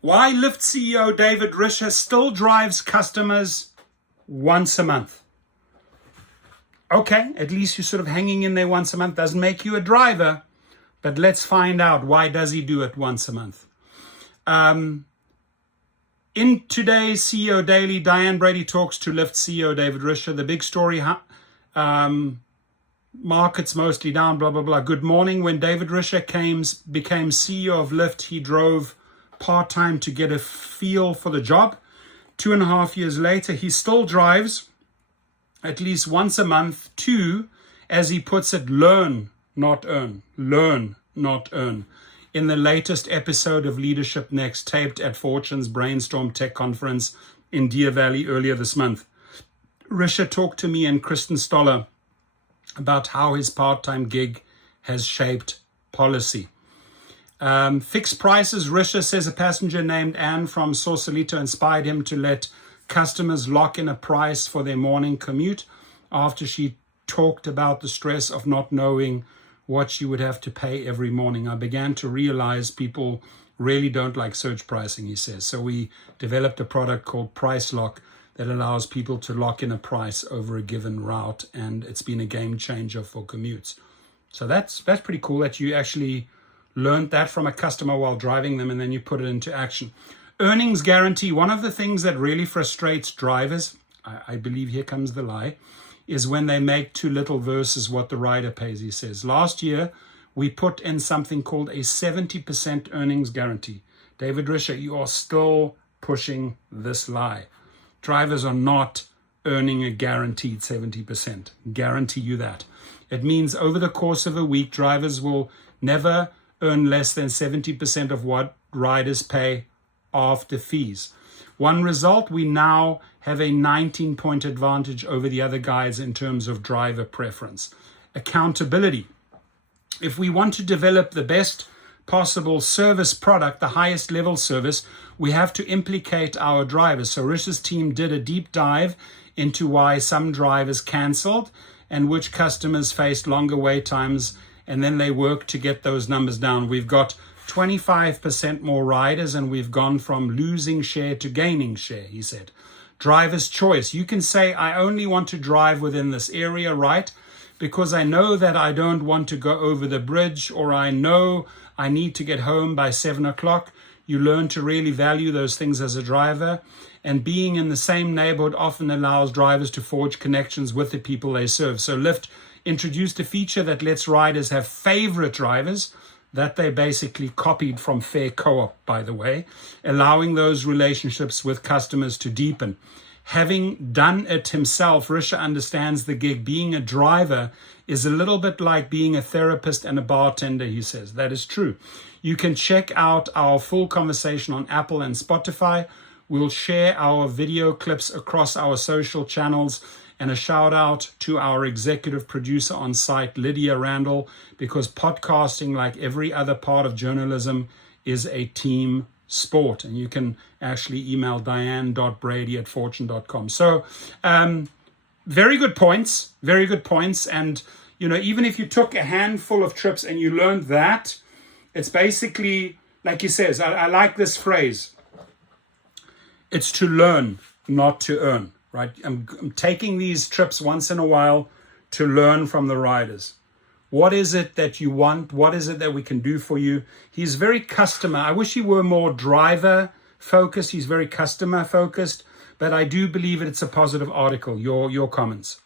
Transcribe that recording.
Why Lyft CEO David Risher still drives customers once a month. Okay, at least you're sort of hanging in there once a month. Doesn't make you a driver, but let's find out, why does he do it once a month? In today's CEO Daily, Diane Brady talks to Lyft CEO David Risher. The big story, markets mostly down, blah, blah, blah. Good morning. When David Risher became CEO of Lyft, he drove part-time to get a feel for the job. 2.5 years later, he still drives at least once a month to, as he puts it, learn, not earn. Learn, not earn. In the latest episode of Leadership Next, taped at Fortune's Brainstorm Tech Conference in Deer Valley earlier this month, Risher talked to me and Kristen Stoller about how his part-time gig has shaped policy. Fixed prices. Risher says a passenger named Anne from Sausalito inspired him to let customers lock in a price for their morning commute after she talked about the stress of not knowing what she would have to pay every morning. I began to realize people really don't like surge pricing, he says. So we developed a product called Price Lock that allows people to lock in a price over a given route, and it's been a game changer for commutes. So that's pretty cool that you actually learned that from a customer while driving them, and then you put it into action. Earnings guarantee. One of the things that really frustrates drivers, I believe here comes the lie, is when they make too little versus what the rider pays, he says. Last year, we put in something called a 70% earnings guarantee. David Risher, you are still pushing this lie. Drivers are not earning a guaranteed 70%. Guarantee you that. It means over the course of a week, drivers will never earn less than 70% of what riders pay after fees. One result, we now have a 19-point advantage over the other guys in terms of driver preference. Accountability. If we want to develop the best possible service product, the highest level service, we have to implicate our drivers. So Risher's team did a deep dive into why some drivers canceled and which customers faced longer wait times, and then they worked to get those numbers down. We've got 25% more riders, and we've gone from losing share to gaining share, he said. Driver's choice. You can say, I only want to drive within this area, right? Because I know that I don't want to go over the bridge, or I know I need to get home by 7 o'clock. You learn to really value those things as a driver. And being in the same neighborhood often allows drivers to forge connections with the people they serve. So Lyft introduced a feature that lets riders have favorite drivers that they basically copied from Fair Co-op, by the way, allowing those relationships with customers to deepen. Having done it himself, Risher understands the gig. Being a driver is a little bit like being a therapist and a bartender, he says. That is true. You can check out our full conversation on Apple and Spotify. We'll share our video clips across our social channels, and a shout out to our executive producer on site, Lydia Randall, because podcasting, like every other part of journalism, is a team sport. And you can actually email diane.brady@fortune.com. So very good points, very good points. And, you know, even if you took a handful of trips and you learned that, it's basically, like he says, I like this phrase, it's to learn, not to earn. Right, I'm taking these trips once in a while to learn from the riders. What is it that you want? What is it that we can do for you? He's very customer. I wish he were more driver focused. He's very customer focused, but I do believe it's a positive article. Your comments.